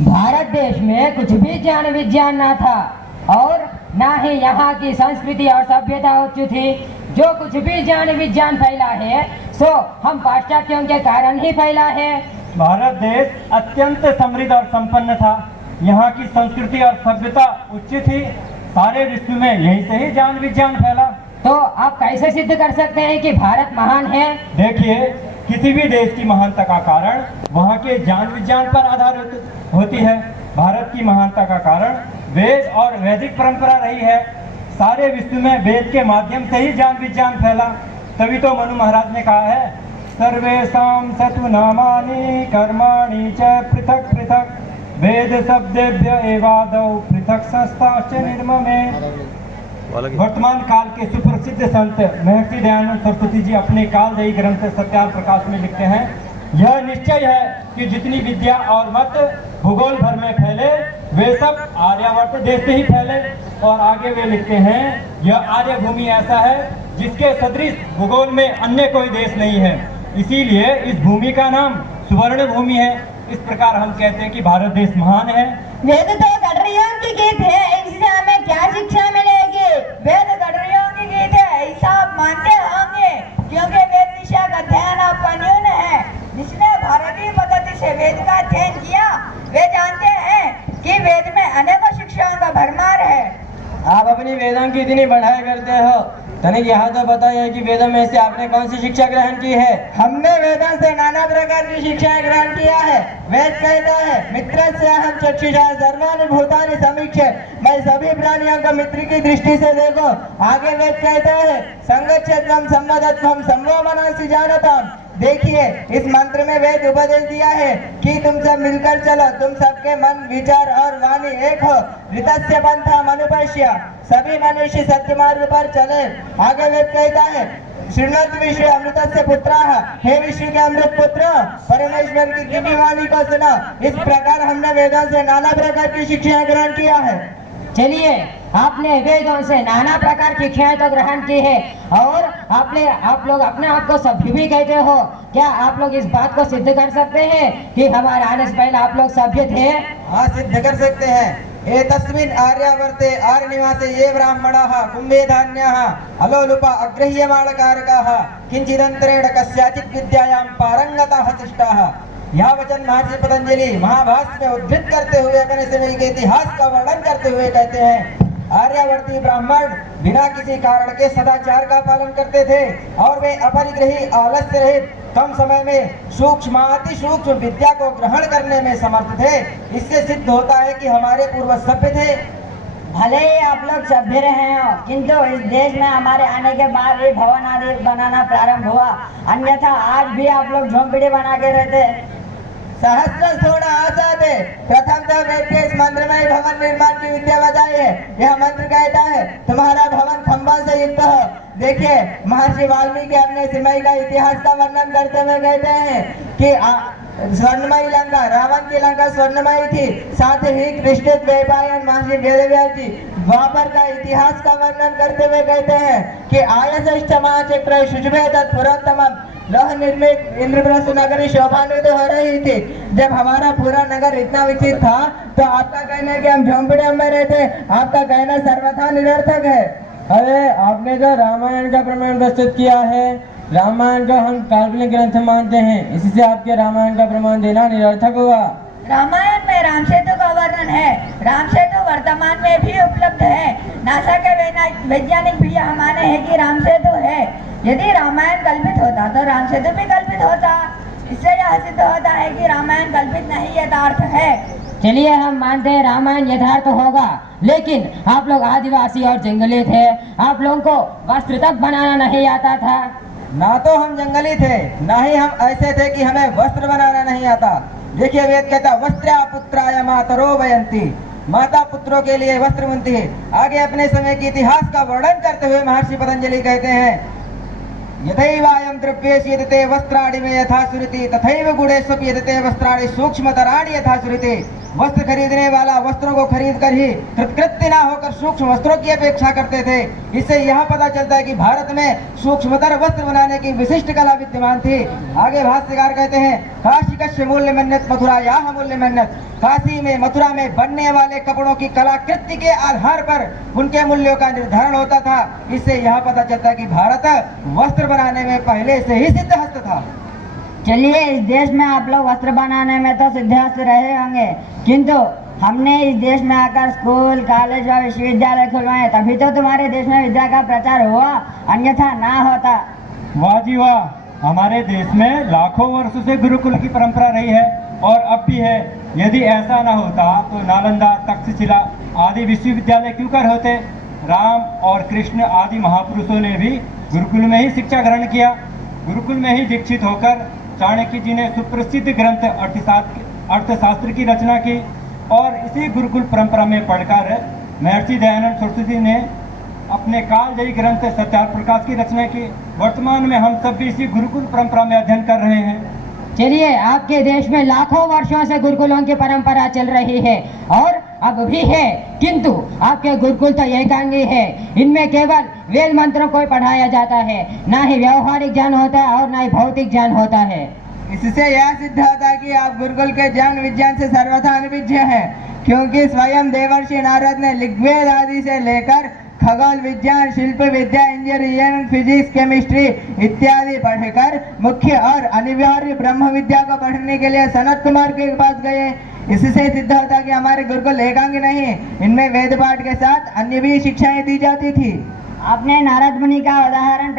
भारत देश में कुछ भी ज्ञान विज्ञान ना था और ना ही यहाँ की संस्कृति और सभ्यता उच्च थी। जो कुछ भी ज्ञान विज्ञान फैला है सो हम पाश्चात्यों के कारण ही फैला है। भारत देश अत्यंत समृद्ध और संपन्न था। यहाँ की संस्कृति और सभ्यता उच्च थी। सारे विश्व में यहीं से ही ज्ञान विज्ञान फैला। तो आप कैसे सिद्ध कर सकते हैं कि भारत महान है? देखिए, किसी भी देश की महानता का कारण वहाँ के ज्ञान विज्ञान पर आधारित होती है। भारत की महानता का कारण वेद और वैदिक परंपरा रही है। सारे विश्व में वेद के माध्यम से ही ज्ञान विज्ञान फैला। तभी तो मनु महाराज ने कहा है, सर्वेषां सतु नामानि कर्माणि च पृथक पृथक वेद शब्देभ्य एवादौ पृथक संस्थाश्च निर्ममे। वर्तमान काल के सुप्रसिद्ध संत महर्षि दयानंद सरस्वती जी अपने कालजयी ग्रंथ सत्यार प्रकाश में लिखते हैं, यह निश्चय है कि जितनी विद्या और मत भूगोल भर में फैले वे सब आर्यावर्त देश से ही फैले। और आगे वे लिखते हैं, यह आर्य भूमि ऐसा है जिसके सदृश भूगोल में अन्य कोई देश नहीं है, इसीलिए इस भूमि का नाम सुवर्ण भूमि है। इस प्रकार हम कहते हैं कि भारत देश महान है। वेद तो गडरियों की गीत है, इससे हमें क्या शिक्षा मिलेगी? वेद गडरियों की गीत है, ऐसा आप मानते होंगे, क्योंकि वेद विषय का अध्ययन आपका न्यून है। जिसने भारतीय पद्धति से वेद का अध्ययन किया वे जानते हैं कि वेद में अनेकों शिक्षाओं का भरमार है। आप अपनी वेदों की इतनी बढ़ाई करते हो, तनिक यहाँ तो बताइए कि वेदों में से आपने कौन सी शिक्षा ग्रहण की है? हमने वेदों से नाना प्रकार की शिक्षाएं ग्रहण किया है। वेद कहता है, मित्रस्य अहं चक्षुषा सर्वाणि भूतानि समीक्ष्य, मैं सभी प्राणियों को मित्र की दृष्टि से देखो। आगे वेद कहता है, संगच्छध्वं सम्मदत्वं संवो मनसि जानताम्। देखिए, इस मंत्र में वेद उपदेश दिया है कि तुम सब मिलकर चलो, तुम सबके मन विचार और वाणी एक हो। ऋतस्य पंथा मनुपश्य, सभी मनुष्य सत्य मार्ग पर चले। आगे वेद कहता है, शृण्वन्तु विश्वे अमृतस्य पुत्राः, हे विश्व के अमृत पुत्र, परमेश्वर की दिव्य वाणी को सुनो। इस प्रकार हमने वेदों से नाना प्रकार की शिक्षा ग्रहण किया है। चलिए, आपने वेदों से नाना प्रकार की शिक्षाएं तो ग्रहण की है और आप लोग अपने आप को सभ्य भी कहते हो। क्या आप लोग इस बात को सिद्ध कर सकते हैं कि हमारे आने से पहले आप लोग सभ्य थे? हाँ, सिद्ध कर सकते हैं। एतस्मिन् आर्यावर्ते आर्यनिवासे ये ब्राह्मणाः कुम्भेधान्याः अलोलुपा अग्रह्यमाणकारकाः किंचिदंतरेण कस्याचित् विद्यायां पारंगताः तिष्ठाः। यह वचन महर्षि पतंजलि महाभाष्य में उद्धृत करते हुए अपने समय के इतिहास का वर्णन करते हुए कहते हैं, आर्यावर्ती ब्राह्मण बिना किसी कारण के सदाचार का पालन करते थे और वे अपरिग्रही आलस्य रहित कम समय में सूक्ष्म अति सूक्ष्म विद्या को ग्रहण करने में समर्थ थे। इससे सिद्ध होता है कि हमारे पूर्वज सभ्य थे। भले ही आप लोग सभ्य रहे हो, किंतु इस देश में हमारे आने के बाद ही भवन आदि बनाना प्रारंभ हुआ, अन्यथा आज भी आप लोग झोंपड़ी बना के रहते। सहस्त्र थोड़ा आजाद है। प्रथम तो वेद के इस मंत्र में ही भवन निर्माण की विद्या बताई है। यह मंत्र कहता है, तुम्हारा भवन खंभा से युक्त हो। देखिए, महर्षि वाल्मीकि अपने समय का इतिहास का वर्णन करते हुए कहते हैं कि स्वर्णमयी लंका, रावण की लंका स्वर्णमयी थी। साथ ही कृष्ण द्वैपायन महर्षि वेदव्यास जी द्वापर का इतिहास का वर्णन करते हुए कहते हैं कि आयश्च महाचक्र शुचभे तत्पुरोत्तमम्, लोह निर्मित इंद्रप्रस्थ नगरी शोभान्वित हो रही थी। जब हमारा पूरा नगर इतना विकसित था तो आपका कहना है कि हम झोंपड़ियों में रहते, आपका कहना सर्वथा निरर्थक है। अरे, आपने जो रामायण का प्रमाण प्रस्तुत किया है, रामायण को हम काल्पनिक ग्रंथ मानते हैं, इसी से आपके रामायण का प्रमाण देना निरर्थक हुआ। रामायण में राम सेतु का वर्णन है। राम सेतु वर्तमान में भी उपलब्ध है। नासा के वैज्ञानिक भी यह माने हैं कि राम सेतु है। यदि रामायण कल्पित होता तो राम सेतु भी कल्पित होता। इससे यह सिद्ध होता है कि रामायण कल्पित नहीं यथार्थ है। चलिए, हम मानते हैं रामायण यथार्थ होगा, लेकिन आप लोग आदिवासी और जंगली थे, आप लोगों को वस्त्र तक बनाना नहीं आता था। ना तो हम जंगली थे, ना ही हम ऐसे थे कि हमें वस्त्र बनाना नहीं आता। देखिए, वेद कहता वस्त्रा पुत्राय मातरो वयंती, माता पुत्रों के लिए वस्त्र बुनती है। आगे अपने समय के इतिहास का वर्णन करते हुए महर्षि पतंजलि कहते हैं, यथैवायं द्रव्येषु यदते वस्त्राणि में यथा सुरति तथैव गुणेषु यदते वस्त्राणि सूक्ष्मतराणि यथा सुरति। वस्त्र खरीदने वाला वस्त्रों को खरीद कर ही कृतकृत्य ना होकर सूक्ष्म वस्त्रों की अपेक्षा करते थे। इससे यह पता चलता है कि भारत में सूक्ष्मतर वस्त्र बनाने की विशिष्ट कला विद्यमान थी। आगे भाष्यकार कहते हैं, काशी कश्य मूल्य मन्नत मथुरा याह मूल्य मन्नत। काशी में मथुरा में बनने वाले कपड़ों की कलाकृति के आधार पर उनके मूल्यों का निर्धारण होता था। इससे यह पता चलता है कि भारत वस्त्र बनाने में पहले से ही सिद्धहस्त था। चलिए, इस देश में आप लोग वस्त्र बनाने में तो सिद्धहस्त रहे होंगे, किंतु हमने इस देश में आकर स्कूल, कॉलेज और विश्वविद्यालय खुलवाए, तभी तो तुम्हारे देश में विद्या का प्रचार हुआ, अन्यथा ना होता। वाह जी वाह, हमारे देश में लाखों वर्षों से गुरुकुल की परंपरा रही है और अब भी है। यदि ऐसा न होता तो नालंदा, तक्षशिला आदि विश्वविद्यालय क्यों कर होते। राम और कृष्ण आदि महापुरुषों ने भी गुरुकुल में ही शिक्षा ग्रहण किया। गुरुकुल में ही दीक्षित होकर चाणक्य जी ने सुप्रसिद्ध ग्रंथ अर्थशास्त्र की रचना की और इसी गुरुकुल परंपरा में पढ़कर महर्षि दयानंद सरस्वती ने अपने कालजयी ग्रंथ सत्यार्थ प्रकाश की रचना की। वर्तमान में हम सब भी इसी गुरुकुल परंपरा में अध्ययन कर रहे हैं। चलिए, आपके देश में लाखों वर्षों से गुरुकुलों की परंपरा चल रही है और अब भी है, किंतु आपके गुरुकुल तो एकांगी है। इनमें केवल वेद मंत्रों को पढ़ाया जाता है, ना ही व्यवहारिक ज्ञान होता है और ना ही भौतिक ज्ञान होता है। इससे यह सिद्ध होता है कि आप गुरुकुल के ज्ञान विज्ञान से सर्वथा अनभिज्ञ हैं, क्योंकि स्वयं देवर्षि नारद ने ऋग्वेद आदि से लेकर खगोल विज्ञान, शिल्प विद्या, इंजीनियरिंग, फिजिक्स, केमिस्ट्री इत्यादि पढ़कर मुख्य और अनिवार्य ब्रह्म विद्या को पढ़ने के लिए सनत कुमार के पास गए। इससे सिद्ध होता कि हमारे गुरुकुल एकांग नहीं, इनमें वेद पाठ के साथ अन्य भी शिक्षाएं दी जाती थी। आपने नारद मुनि का उदाहरण